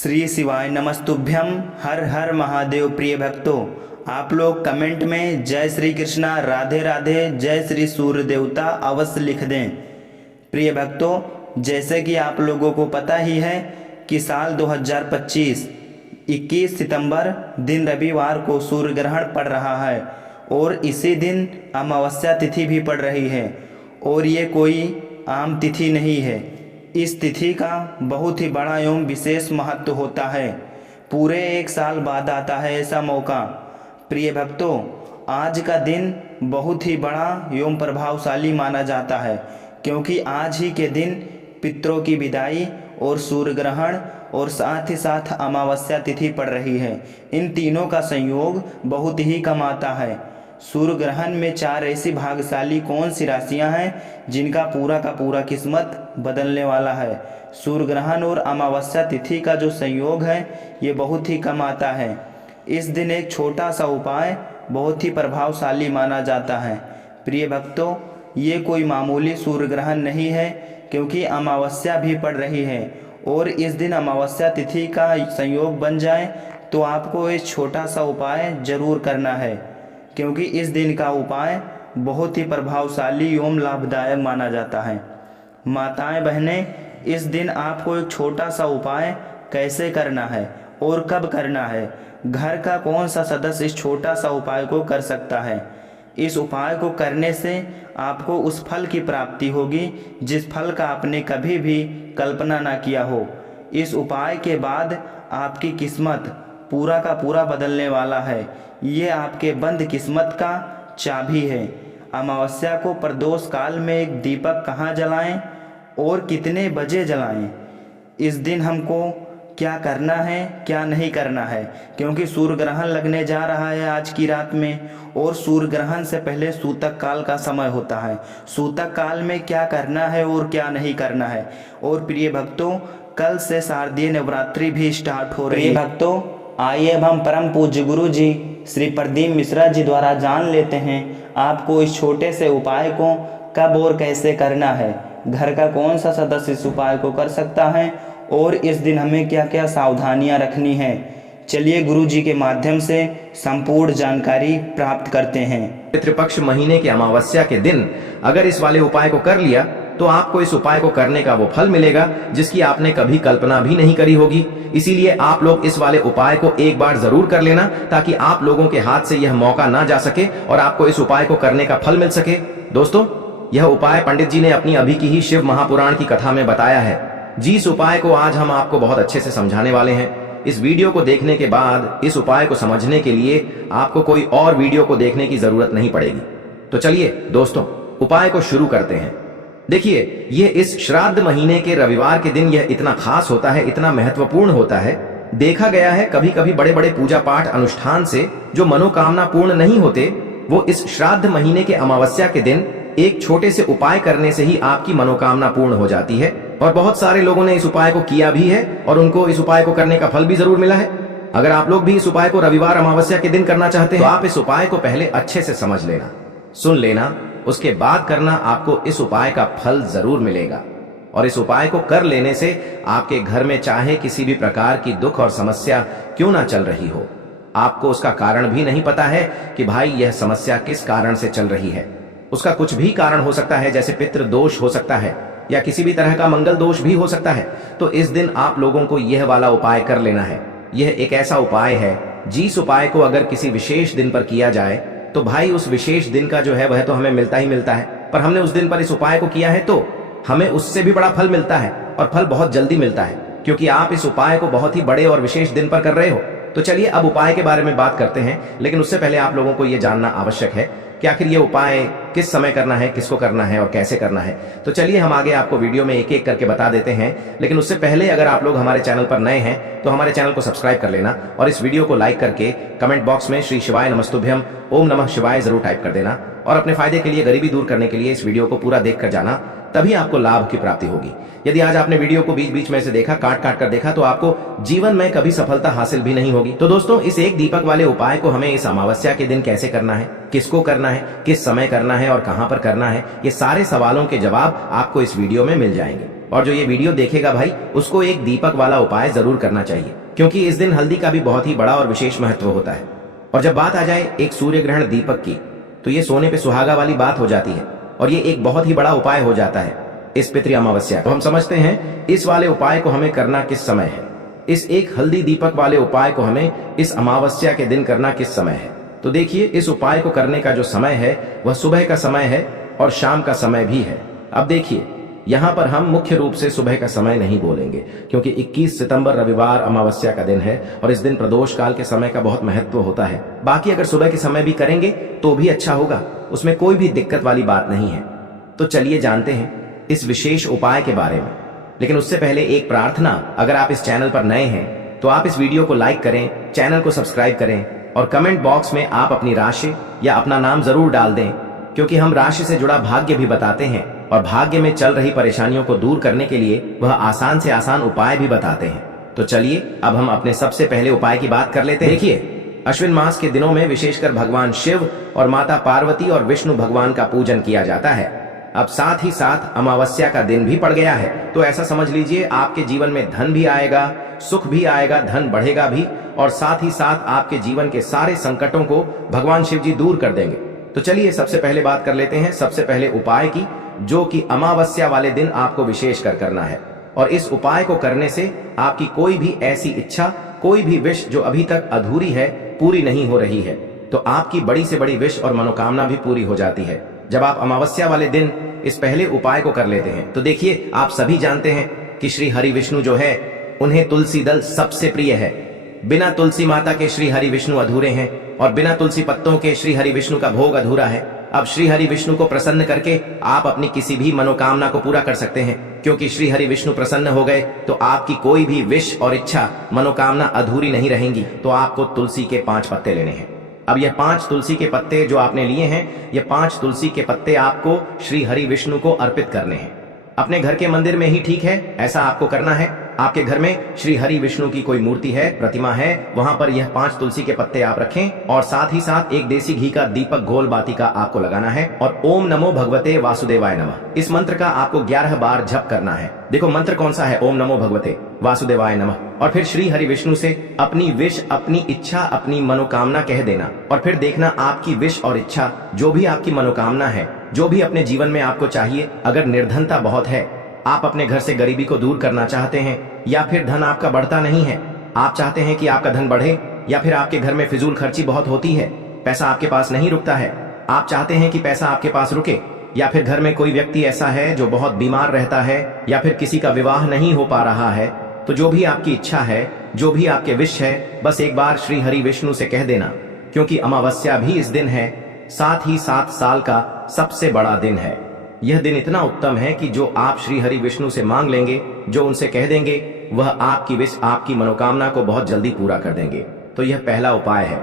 श्री शिवाय नमस्तुभ्यम। हर हर महादेव। प्रिय भक्तों, आप लोग कमेंट में जय श्री कृष्णा, राधे राधे, जय श्री सूर्य देवता अवश्य लिख दें। प्रिय भक्तों, जैसे कि आप लोगों को पता ही है कि साल 2025 21 सितंबर दिन रविवार को सूर्य ग्रहण पड़ रहा है और इसी दिन अमावस्या तिथि भी पड़ रही है। और ये कोई आम तिथि नहीं है। इस तिथि का बहुत ही बड़ा एवं विशेष महत्व होता है। पूरे एक साल बाद आता है ऐसा मौका। प्रिय भक्तों, आज का दिन बहुत ही बड़ा एवं प्रभावशाली माना जाता है, क्योंकि आज ही के दिन पितरों की विदाई और सूर्य ग्रहण और साथ ही साथ अमावस्या तिथि पड़ रही है। इन तीनों का संयोग बहुत ही कम आता है। सूर्य ग्रहण में 4 ऐसी भाग्यशाली कौन सी राशियां हैं जिनका पूरा का पूरा किस्मत बदलने वाला है। सूर्य ग्रहण और अमावस्या तिथि का जो संयोग है ये बहुत ही कम आता है। इस दिन एक छोटा सा उपाय बहुत ही प्रभावशाली माना जाता है। प्रिय भक्तों, ये कोई मामूली सूर्य ग्रहण नहीं है, क्योंकि अमावस्या भी पड़ रही है और इस दिन अमावस्या तिथि का संयोग बन जाए तो आपको एक छोटा सा उपाय जरूर करना है, क्योंकि इस दिन का उपाय बहुत ही प्रभावशाली एवं लाभदायक माना जाता है। माताएं बहनें, इस दिन आपको एक छोटा सा उपाय कैसे करना है और कब करना है, घर का कौन सा सदस्य इस छोटा सा उपाय को कर सकता है। इस उपाय को करने से आपको उस फल की प्राप्ति होगी जिस फल का आपने कभी भी कल्पना ना किया हो। इस उपाय के बाद आपकी किस्मत पूरा का पूरा बदलने वाला है। ये आपके बंद किस्मत का चाबी है। अमावस्या को प्रदोष काल में एक दीपक कहाँ जलाएं और कितने बजे जलाएं, इस दिन हमको क्या करना है क्या नहीं करना है, क्योंकि सूर्य ग्रहण लगने जा रहा है आज की रात में और सूर्य ग्रहण से पहले सूतक काल का समय होता है। सूतक काल में क्या करना है और क्या नहीं करना है। और प्रिय भक्तों, कल से शारदीय नवरात्रि भी स्टार्ट हो रही है। भक्तों, आइए अब हम परम पूज्य गुरु जी श्री प्रदीप मिश्रा जी द्वारा जान लेते हैं आपको इस छोटे से उपाय को कब और कैसे करना है, घर का कौन सा सदस्य इस उपाय को कर सकता है और इस दिन हमें क्या क्या सावधानियां रखनी है। चलिए गुरु जी के माध्यम से संपूर्ण जानकारी प्राप्त करते हैं। पितृपक्ष महीने के अमावस्या के दिन अगर इस वाले उपाय को कर लिया तो आपको इस उपाय को करने का वो फल मिलेगा जिसकी आपने कभी कल्पना भी नहीं करी होगी। इसीलिए आप लोग इस वाले उपाय को एक बार जरूर कर लेना, ताकि आप लोगों के हाथ से यह मौका ना जा सके और आपको इस उपाय को करने का फल मिल सके। दोस्तों, यह उपाय पंडित जी ने अपनी अभी की ही शिव महापुराण की कथा में बताया है। जिस उपाय को आज हम आपको बहुत अच्छे से समझाने वाले हैं, इस वीडियो को देखने के बाद इस उपाय को समझने के लिए आपको कोई और वीडियो को देखने की जरूरत नहीं पड़ेगी। तो चलिए दोस्तों, उपाय को शुरू करते हैं। देखिए, यह इस श्राद्ध महीने के रविवार के दिन यह इतना खास होता है, इतना महत्वपूर्ण होता है। देखा गया है कभी कभी बड़े बड़े पूजा पाठ अनुष्ठान से जो मनोकामना पूर्ण नहीं होते, वो इस श्राद्ध महीने के अमावस्या के दिन एक छोटे से उपाय करने से ही आपकी मनोकामना पूर्ण हो जाती है। और बहुत सारे लोगों ने इस उपाय को किया भी है और उनको इस उपाय को करने का फल भी जरूर मिला है। अगर आप लोग भी इस उपाय को रविवार अमावस्या के दिन करना चाहते हैं तो आप इस उपाय को पहले अच्छे से समझ लेना, सुन लेना, उसके बाद करना। आपको इस उपाय का फल जरूर मिलेगा। और इस उपाय को कर लेने से आपके घर में चाहे किसी भी प्रकार की दुख और समस्या क्यों ना चल रही हो, आपको उसका कारण भी नहीं पता है कि भाई यह समस्या किस कारण से चल रही है। उसका कुछ भी कारण हो सकता है, जैसे पितृ दोष हो सकता है या किसी भी तरह का मंगल दोष भी हो सकता है। तो इस दिन आप लोगों को यह वाला उपाय कर लेना है। यह एक ऐसा उपाय है जिस उपाय को अगर किसी विशेष दिन पर किया जाए तो भाई उस विशेष दिन का जो है वह तो हमें मिलता ही मिलता है, पर हमने उस दिन पर इस उपाय को किया है तो हमें उससे भी बड़ा फल मिलता है और फल बहुत जल्दी मिलता है, क्योंकि आप इस उपाय को बहुत ही बड़े और विशेष दिन पर कर रहे हो। तो चलिए अब उपाय के बारे में बात करते हैं, लेकिन उससे पहले आप लोगों को यह जानना आवश्यक है कि आखिर ये उपाय किस समय करना है, किसको करना है और कैसे करना है। तो चलिए हम आगे आपको वीडियो में एक एक करके बता देते हैं, लेकिन उससे पहले अगर आप लोग हमारे चैनल पर नए हैं तो हमारे चैनल को सब्सक्राइब कर लेना और इस वीडियो को लाइक करके कमेंट बॉक्स में श्री शिवाय नमस्तुभ्यम, ओम नमः शिवाय जरूर टाइप कर देना। और अपने फायदे के लिए, गरीबी दूर करने के लिए इस वीडियो को पूरा देख कर जाना, तभी आपको लाभ की प्राप्ति होगी। यदि आज आपने वीडियो को बीच बीच में से देखा, काट काट कर देखा, तो आपको जीवन में कभी सफलता हासिल भी नहीं होगी। तो दोस्तों, इस एक दीपक वाले उपाय को हमें इस अमावस्या के दिन कैसे करना है, किसको करना है, किस समय करना है और कहां पर करना है, ये सारे सवालों के जवाब आपको इस वीडियो में मिल जाएंगे। और जो ये वीडियो देखेगा भाई, उसको एक दीपक वाला उपाय जरूर करना चाहिए, क्योंकि इस दिन हल्दी का भी बहुत ही बड़ा और विशेष महत्व होता है। और जब बात आ जाए एक सूर्य ग्रहण दीपक की, तो ये सोने पे सुहागा वाली बात हो जाती है और ये एक बहुत ही बड़ा उपाय हो जाता है इस पितृ अमावस्या। तो हम समझते हैं इस वाले उपाय को हमें करना किस समय है। इस एक हल्दी दीपक वाले उपाय को हमें इस अमावस्या के दिन करना किस समय है। तो देखिए, इस उपाय को करने का जो समय है वह सुबह का समय है और शाम का समय भी है। अब देखिए, यहाँ पर हम मुख्य रूप से सुबह का समय नहीं बोलेंगे, क्योंकि 21 सितंबर रविवार अमावस्या का दिन है और इस दिन प्रदोष काल के समय का बहुत महत्व होता है। बाकी अगर सुबह के समय भी करेंगे तो भी अच्छा होगा, उसमें कोई भी दिक्कत वाली बात नहीं है। तो चलिए जानते हैं इस विशेष उपाय के बारे में। लेकिन उससे पहले एक प्रार्थना, अगर आप इस चैनल पर नए हैं तो आप इस वीडियो को लाइक करें, चैनल को सब्सक्राइब करें और कमेंट बॉक्स में आप अपनी राशि या अपना नाम जरूर डाल दें, क्योंकि हम राशि से जुड़ा भाग्य भी बताते हैं और भाग्य में चल रही परेशानियों को दूर करने के लिए वह आसान से आसान उपाय भी बताते हैं। तो चलिए अब हम अपने सबसे पहले उपाय की बात कर लेते हैं। देखिए, अश्विन मास के दिनों में विशेषकर भगवान शिव और माता पार्वती और विष्णु भगवान का पूजन किया जाता है। अब साथ ही साथ अमावस्या का दिन भी पड़ गया है, तो ऐसा समझ लीजिए आपके जीवन में धन भी आएगा, सुख भी आएगा, धन बढ़ेगा भी, और साथ ही साथ आपके जीवन के सारे संकटों को भगवान शिव जी दूर कर देंगे। तो चलिए सबसे पहले बात कर लेते हैं सबसे पहले उपाय की, जो कि अमावस्या वाले दिन आपको विशेष कर करना है। और इस उपाय को करने से आपकी कोई भी ऐसी इच्छा, कोई भी विश जो अभी तक अधूरी है, पूरी नहीं हो रही है, तो आपकी बड़ी से बड़ी विश और मनोकामना भी पूरी हो जाती है जब आप अमावस्या वाले दिन इस पहले उपाय को कर लेते हैं। तो देखिए, आप सभी जानते हैं कि श्री हरि विष्णु जो है, उन्हें तुलसी दल सबसे प्रिय है। बिना तुलसी माता के श्री हरि विष्णु अधूरे हैं और बिना तुलसी पत्तों के श्री हरि विष्णु का भोग अधूरा है। अब श्री हरि विष्णु को प्रसन्न करके आप अपनी किसी भी मनोकामना को पूरा कर सकते हैं, क्योंकि श्री हरि विष्णु प्रसन्न हो गए तो आपकी कोई भी विश और इच्छा, मनोकामना अधूरी नहीं रहेंगी। तो आपको तुलसी के 5 पत्ते लेने हैं। अब यह 5 तुलसी के पत्ते जो आपने लिए हैं, ये 5 तुलसी के पत्ते आपको श्री हरि विष्णु को अर्पित करने हैं। अपने घर के मंदिर में ही ठीक है, ऐसा आपको करना है। आपके घर में श्री हरि विष्णु की कोई मूर्ति है, प्रतिमा है, वहां पर यह 5 तुलसी के पत्ते आप रखें और साथ ही साथ एक देसी घी का दीपक गोल बाती का आपको लगाना है और ओम नमो भगवते वासुदेवाय नमः, इस मंत्र का आपको 11 बार जप करना है। देखो मंत्र कौन सा है, ओम नमो भगवते वासुदेवाय नमः। और फिर श्री हरि विष्णु से अपनी विश, अपनी इच्छा, अपनी मनोकामना कह देना और फिर देखना आपकी विश और इच्छा, जो भी आपकी मनोकामना है, जो भी अपने जीवन में आपको चाहिए, अगर निर्धनता बहुत है, आप अपने घर से गरीबी को दूर करना चाहते हैं, या फिर धन आपका बढ़ता नहीं है, आप चाहते हैं कि आपका धन बढ़े, या फिर आपके घर में फिजूल खर्ची बहुत होती है, पैसा आपके पास नहीं रुकता है, आप चाहते हैं कि पैसा आपके पास रुके, या फिर घर में कोई व्यक्ति ऐसा है जो बहुत बीमार रहता है, या फिर किसी का विवाह नहीं हो पा रहा है, तो जो भी आपकी इच्छा है, जो भी आपके विश है, बस एक बार श्री हरि विष्णु से कह देना, क्योंकि अमावस्या भी इस दिन है, साथ ही साथ साल का सबसे बड़ा दिन है। यह दिन इतना उत्तम है कि जो आप श्री हरि विष्णु से मांग लेंगे, जो उनसे कह देंगे, वह आपकी विश, आपकी मनोकामना को बहुत जल्दी पूरा कर देंगे। तो यह पहला उपाय है।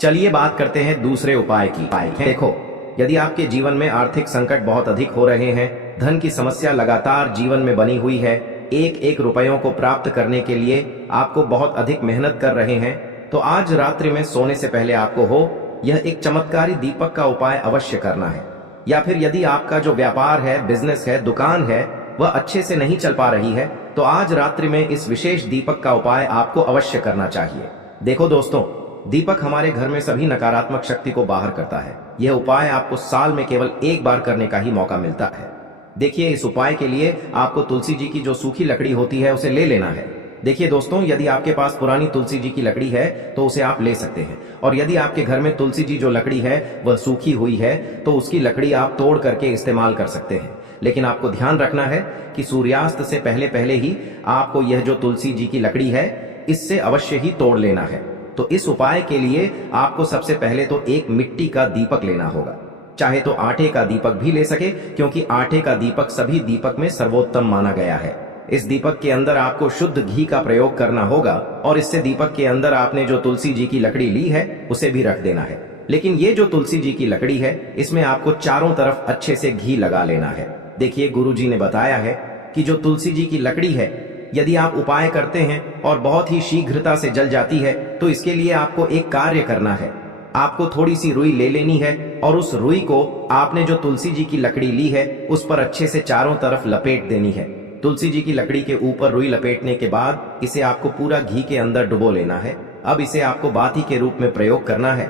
चलिए बात करते हैं दूसरे उपाय की। देखो, यदि आपके जीवन में आर्थिक संकट बहुत अधिक हो रहे हैं, धन की समस्या लगातार जीवन में बनी हुई है, एक एक रुपयों को प्राप्त करने के लिए आपको बहुत अधिक मेहनत कर रहे हैं, तो आज रात्रि में सोने से पहले आपको हो यह एक चमत्कारी दीपक का उपाय अवश्य करना है। या फिर यदि आपका जो व्यापार है, बिजनेस है, दुकान है, वह अच्छे से नहीं चल पा रही है, तो आज रात्रि में इस विशेष दीपक का उपाय आपको अवश्य करना चाहिए। देखो दोस्तों, दीपक हमारे घर में सभी नकारात्मक शक्ति को बाहर करता है। यह उपाय आपको साल में केवल एक बार करने का ही मौका मिलता है। देखिए, इस उपाय के लिए आपको तुलसी जी की जो सूखी लकड़ी होती है उसे ले लेना है। देखिए दोस्तों, यदि आपके पास पुरानी तुलसी जी की लकड़ी है तो उसे आप ले सकते हैं, और यदि आपके घर में तुलसी जी जो लकड़ी है वह सूखी हुई है तो उसकी लकड़ी आप तोड़ करके इस्तेमाल कर सकते हैं। लेकिन आपको ध्यान रखना है कि सूर्यास्त से पहले पहले ही आपको यह जो तुलसी जी की लकड़ी है, इससे अवश्य ही तोड़ लेना है। तो इस उपाय के लिए आपको सबसे पहले तो एक मिट्टी का दीपक लेना होगा, चाहे तो आटे का दीपक भी ले सके, क्योंकि आटे का दीपक सभी दीपक में सर्वोत्तम माना गया है। इस दीपक के अंदर आपको शुद्ध घी का प्रयोग करना होगा और इससे दीपक के अंदर आपने जो तुलसी जी की लकड़ी ली है उसे भी रख देना है। लेकिन ये जो तुलसी जी की लकड़ी है, इसमें आपको चारों तरफ अच्छे से घी लगा लेना है। देखिए, गुरु जी ने बताया है कि जो तुलसी जी की लकड़ी है, यदि आप उपाय करते हैं और बहुत ही शीघ्रता से जल जाती है, तो इसके लिए आपको एक कार्य करना है। आपको थोड़ी सी रुई ले लेनी है और उस रुई को आपने जो तुलसी जी की लकड़ी ली है उस पर अच्छे से चारों तरफ लपेट देनी है। तुलसी जी की लकड़ी के ऊपर रुई लपेटने के बाद इसे आपको पूरा घी के अंदर डुबो लेना है। अब इसे आपको बाती के रूप में प्रयोग करना है।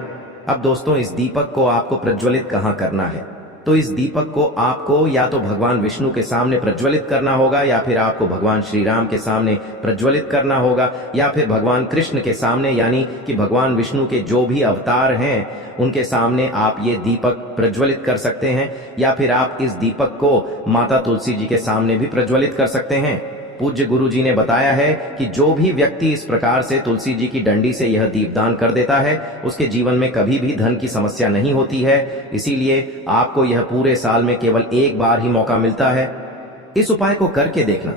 अब दोस्तों, इस दीपक को आपको प्रज्वलित कहाँ करना है? तो इस दीपक को आपको या तो भगवान विष्णु के सामने प्रज्वलित करना होगा, या फिर आपको भगवान श्री राम के सामने प्रज्वलित करना होगा, या फिर भगवान कृष्ण के सामने, यानी कि भगवान विष्णु के जो भी अवतार हैं उनके सामने आप ये दीपक प्रज्वलित कर सकते हैं, या फिर आप इस दीपक को माता तुलसी जी के सामने भी प्रज्वलित कर सकते हैं। पूज्य गुरु जी ने बताया है कि जो भी व्यक्ति इस प्रकार से तुलसी जी की डंडी से यह दीपदान कर देता है उसके जीवन में कभी भी धन की समस्या नहीं होती है। इसीलिए आपको यह पूरे साल में केवल एक बार ही मौका मिलता है। इस उपाय को करके देखना,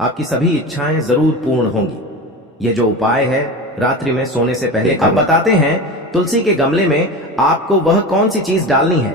आपकी सभी इच्छाएं जरूर पूर्ण होंगी। यह जो उपाय है रात्रि में सोने से पहले अब बताते हैं तुलसी के गमले में आपको वह कौन सी चीज डालनी है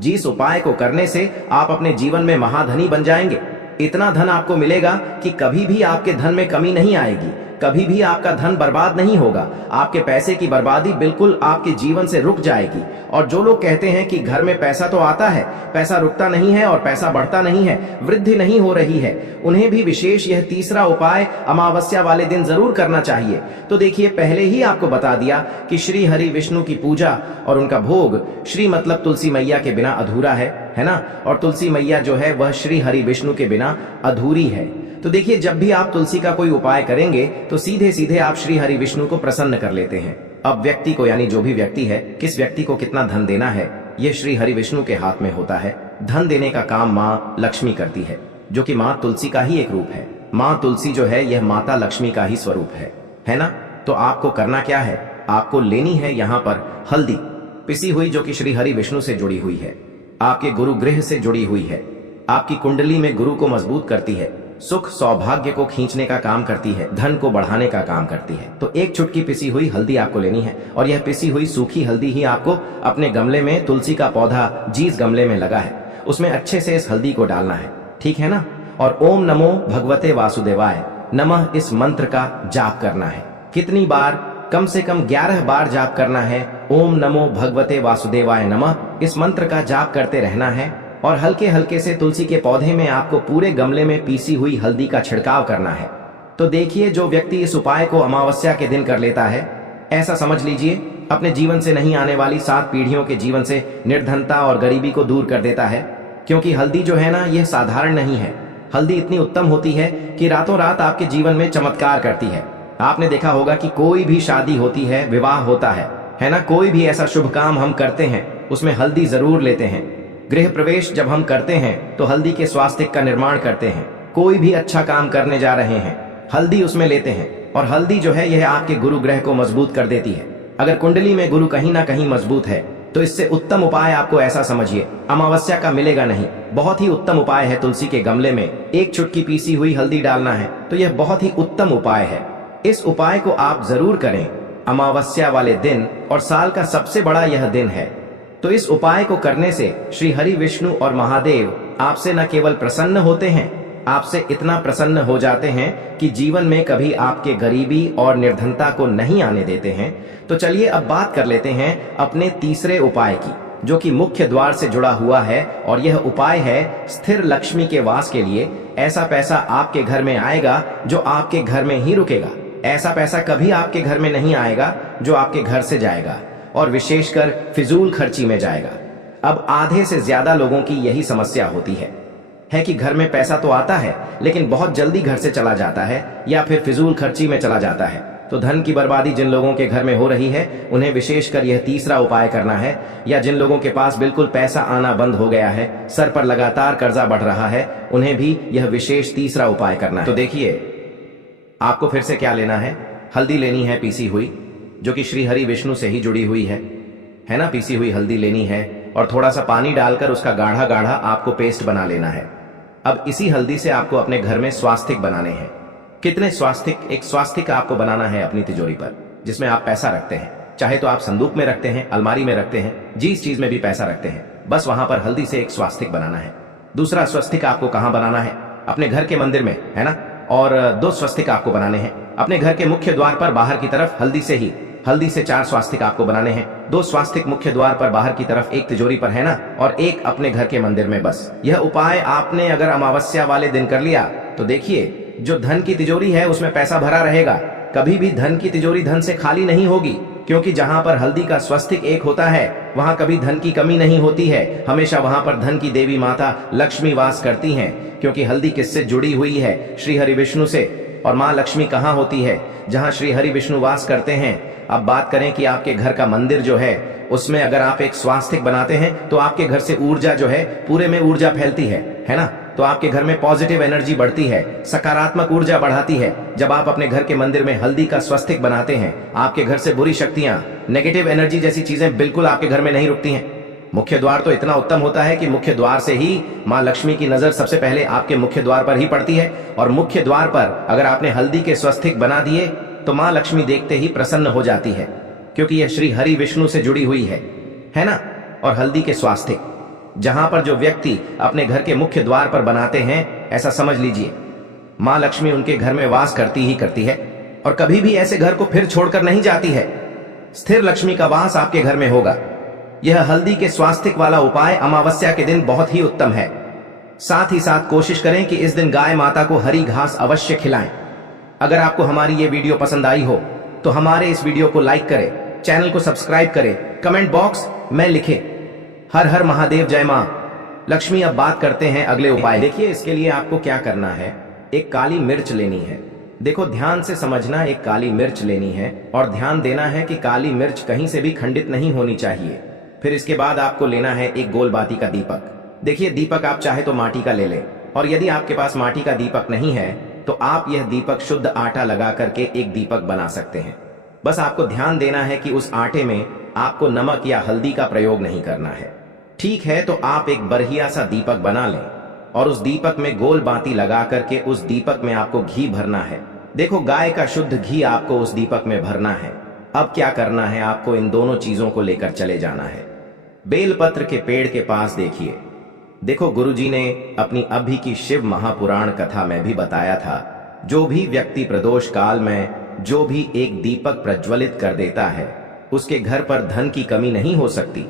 जिस उपाय को करने से आप अपने जीवन में महाधनी बन जाएंगे। इतना धन आपको मिलेगा कि कभी भी आपके धन में कमी नहीं आएगी, कभी भी आपका धन बर्बाद नहीं होगा। आपके पैसे की बर्बादी बिल्कुल आपके जीवन से रुक जाएगी। और जो लोग कहते हैं कि घर में पैसा तो आता है, पैसा रुकता नहीं है और पैसा बढ़ता नहीं है, वृद्धि नहीं हो रही है, उन्हें भी विशेष यह तीसरा उपाय अमावस्या वाले दिन जरूर करना चाहिए। तो देखिए, पहले ही आपको बता दिया कि श्री हरि विष्णु की पूजा और उनका भोग, श्री मतलब तुलसी मैया के बिना अधूरा है ना? और तुलसी मैया जो है वह श्री हरि विष्णु के बिना अधूरी है। तो देखिए, जब भी आप तुलसी का कोई उपाय करेंगे तो सीधे सीधे आप श्री हरि विष्णु को प्रसन्न कर लेते हैं। अब व्यक्ति को, यानी जो भी व्यक्ति है, किस व्यक्ति को कितना धन देना है यह श्री हरि विष्णु के हाथ में होता है। धन देने का काम माँ लक्ष्मी करती है, जो कि माँ तुलसी का ही एक रूप है। माँ तुलसी जो है यह माता लक्ष्मी का ही स्वरूप है ना? तो आपको करना क्या है? आपको लेनी है यहाँ पर हल्दी पिसी हुई, जो कि श्री हरि विष्णु से जुड़ी हुई है, आपके गुरु गृह से जुड़ी हुई है, आपकी कुंडली में गुरु को मजबूत करती है, सुख सौभाग्य को खींचने का काम करती है, धन को बढ़ाने का काम करती है। तो एक चुटकी पिसी हुई हल्दी आपको लेनी है, और यह पिसी हुई सूखी हल्दी ही आपको अपने गमले में, तुलसी का पौधा जिस गमले में लगा है उसमें अच्छे से इस हल्दी को डालना है, ठीक है ना? और ओम नमो भगवते वासुदेवाय नमः इस मंत्र का जाप करना है। कितनी बार? कम से कम 11 बार जाप करना है। ओम नमो भगवते वासुदेवाय नमः इस मंत्र का जाप करते रहना है। और हल्के हल्के से तुलसी के पौधे में आपको पूरे गमले में पीसी हुई हल्दी का छिड़काव करना है। तो देखिए, जो व्यक्ति इस उपाय को अमावस्या के दिन कर लेता है, ऐसा समझ लीजिए अपने जीवन से नहीं आने वाली 7 पीढ़ियों के जीवन से निर्धनता और गरीबी को दूर कर देता है। क्योंकि हल्दी जो है ना, यह साधारण नहीं है। हल्दी इतनी उत्तम होती है कि रातों रात आपके जीवन में चमत्कार करती है। आपने देखा होगा कि कोई भी शादी होती है, विवाह होता है ना? कोई भी ऐसा शुभ काम हम करते हैं उसमें हल्दी जरूर लेते हैं। गृह प्रवेश जब हम करते हैं तो हल्दी के स्वास्तिक का निर्माण करते हैं। कोई भी अच्छा काम करने जा रहे हैं, हल्दी उसमें लेते हैं। और हल्दी जो है यह आपके गुरु ग्रह को मजबूत कर देती है। अगर कुंडली में गुरु कहीं ना कहीं मजबूत है तो इससे उत्तम उपाय आपको ऐसा समझिए अमावस्या का मिलेगा नहीं। बहुत ही उत्तम उपाय है, तुलसी के गमले में एक चुटकी पीसी हुई हल्दी डालना है। तो यह बहुत ही उत्तम उपाय है। इस उपाय को आप जरूर करें अमावस्या वाले दिन, और साल का सबसे बड़ा यह दिन है। तो इस उपाय को करने से श्री हरि विष्णु और महादेव आपसे न केवल प्रसन्न होते हैं, आपसे इतना प्रसन्न हो जाते हैं कि जीवन में कभी आपके गरीबी और निर्धनता को नहीं आने देते हैं। तो चलिए अब बात कर लेते हैं अपने तीसरे उपाय की, जो कि मुख्य द्वार से जुड़ा हुआ है। और यह उपाय है स्थिर लक्ष्मी के वास के लिए। ऐसा पैसा आपके घर में आएगा जो आपके घर में ही रुकेगा। ऐसा पैसा कभी आपके घर में नहीं आएगा जो आपके घर से जाएगा, और विशेषकर फिजूल खर्ची में जाएगा। अब आधे से ज्यादा लोगों की यही समस्या होती है कि घर में पैसा तो आता है लेकिन बहुत जल्दी घर से चला जाता है, या फिर फिजूल खर्ची में चला जाता है। तो धन की बर्बादी जिन लोगों के घर में हो रही है उन्हें विशेषकर यह तीसरा उपाय करना है। या जिन लोगों के पास बिल्कुल पैसा आना बंद हो गया है, सर पर लगातार कर्जा बढ़ रहा है, उन्हें भी यह विशेष तीसरा उपाय करना है। तो देखिए, आपको फिर से क्या लेना है? हल्दी लेनी है पीसी हुई, जो कि श्री हरि विष्णु से ही जुड़ी हुई है ना? पीसी हुई हल्दी लेनी है और थोड़ा सा पानी डालकर उसका गाढ़ा गाढ़ा आपको पेस्ट बना लेना है। अब इसी हल्दी से आपको अपने घर में स्वास्तिक बनाने हैं। कितने स्वास्तिक? एक स्वास्तिक आपको बनाना है अपनी तिजोरी पर, जिसमें आप पैसा रखते हैं। चाहे तो आप संदूक में रखते हैं, अलमारी में रखते हैं, जिस चीज में भी पैसा रखते हैं, बस वहां पर हल्दी से एक स्वास्तिक बनाना है। दूसरा स्वस्तिक आपको कहां बनाना है? अपने घर के मंदिर में, है ना? और 2 स्वस्तिक आपको बनाने हैं अपने घर के मुख्य द्वार पर बाहर की तरफ। हल्दी से 4 स्वास्तिक आपको बनाने हैं। 2 स्वास्तिक मुख्य द्वार पर बाहर की तरफ, एक तिजोरी पर, है ना? और एक अपने घर के मंदिर में। बस यह उपाय आपने अगर अमावस्या वाले दिन कर लिया तो देखिए जो धन की तिजोरी है उसमें पैसा भरा रहेगा। कभी भी धन की तिजोरी धन से खाली नहीं होगी, क्योंकि जहां पर हल्दी का स्वस्तिक एक होता है वहां कभी धन की कमी नहीं होती है। हमेशा वहां पर धन की देवी माता लक्ष्मी वास करती हैं, क्योंकि हल्दी किससे जुड़ी हुई है? श्री हरि विष्णु से। और माँ लक्ष्मी कहाँ होती है? जहां श्री हरि विष्णु वास करते हैं। अब बात करें कि आपके घर का मंदिर जो है उसमें अगर आप एक स्वास्तिक बनाते हैं तो आपके घर से ऊर्जा जो है पूरे में ऊर्जा फैलती है ना? तो आपके घर में पॉजिटिव एनर्जी बढ़ती है, सकारात्मक ऊर्जा बढ़ाती है। जब आप अपने घर के मंदिर में हल्दी का स्वस्तिक बनाते हैं, आपके घर से बुरी शक्तियां, नेगेटिव एनर्जी जैसी चीजें बिल्कुल आपके घर में नहीं रुकती हैं। मुख्य द्वार तो इतना उत्तम होता है कि मुख्य द्वार से ही माँ लक्ष्मी की नजर सबसे पहले आपके मुख्य द्वार पर ही पड़ती है। और मुख्य द्वार पर अगर आपने हल्दी के स्वस्तिक बना दिए तो माँ लक्ष्मी देखते ही प्रसन्न हो जाती है, क्योंकि यह श्री हरि विष्णु से जुड़ी हुई है ना? और हल्दी के स्वास्तिक जहां पर जो व्यक्ति अपने घर के मुख्य द्वार पर बनाते हैं, ऐसा समझ लीजिए माँ लक्ष्मी उनके घर में वास करती ही करती है और कभी भी ऐसे घर को फिर छोड़कर नहीं जाती है। स्थिर लक्ष्मी का वास आपके घर में होगा। यह हल्दी के स्वास्तिक वाला उपाय अमावस्या के दिन बहुत ही उत्तम है। साथ ही साथ कोशिश करें कि इस दिन गाय माता को हरी घास अवश्य खिलाएं। अगर आपको हमारी ये वीडियो पसंद आई हो तो हमारे इस वीडियो को लाइक करें, चैनल को सब्सक्राइब करें, कमेंट बॉक्स में लिखें हर हर महादेव, जय मां लक्ष्मी। अब बात करते हैं अगले उपाय। देखिए इसके लिए आपको क्या करना है, एक काली मिर्च लेनी है। देखो ध्यान से समझना, एक काली मिर्च लेनी है और ध्यान देना है कि काली मिर्च कहीं से भी खंडित नहीं होनी चाहिए। फिर इसके बाद आपको लेना है एक गोल बाती का दीपक। देखिए दीपक आप चाहे तो माटी का ले लें, और यदि आपके पास माटी का दीपक नहीं है तो आप यह दीपक शुद्ध आटा लगा करके एक दीपक बना सकते हैं। बस आपको ध्यान देना है कि उस आटे में आपको नमक या हल्दी का प्रयोग नहीं करना है। ठीक है, तो आप एक बढ़िया सा दीपक बना लें और उस दीपक में गोल बाती लगा करके उस दीपक में आपको घी भरना है। देखो गाय का शुद्ध घी आपको उस दीपक में भरना है। अब क्या करना है, आपको इन दोनों चीजों को लेकर चले जाना है। बेलपत्र के पेड़ के पास देखिए, देखो गुरुजी ने अपनी अभी की शिव महापुराण कथा में भी बताया था, जो भी व्यक्ति प्रदोष काल में जो भी एक दीपक प्रज्वलित कर देता है उसके घर पर धन की कमी नहीं हो सकती।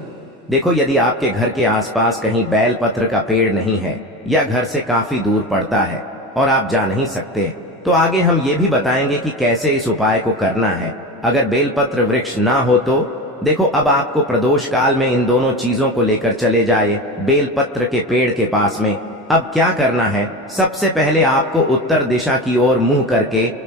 देखो यदि आपके घर के आसपास कहीं बेलपत्र का पेड़ नहीं है या घर से काफी दूर पड़ता है और आप जा नहीं सकते, तो आगे हम ये भी बताएंगे कि कैसे इस उपाय को करना है। अगर बेलपत्र वृक्ष ना हो तो देखो अब आपको प्रदोष काल में इन दोनों चीजों को लेकर चले जाए बेलपत्र के पेड़ के पास में। अब क्या करना है, सबसे पहले आपको उत्तर दिशा की ओर मुंह करके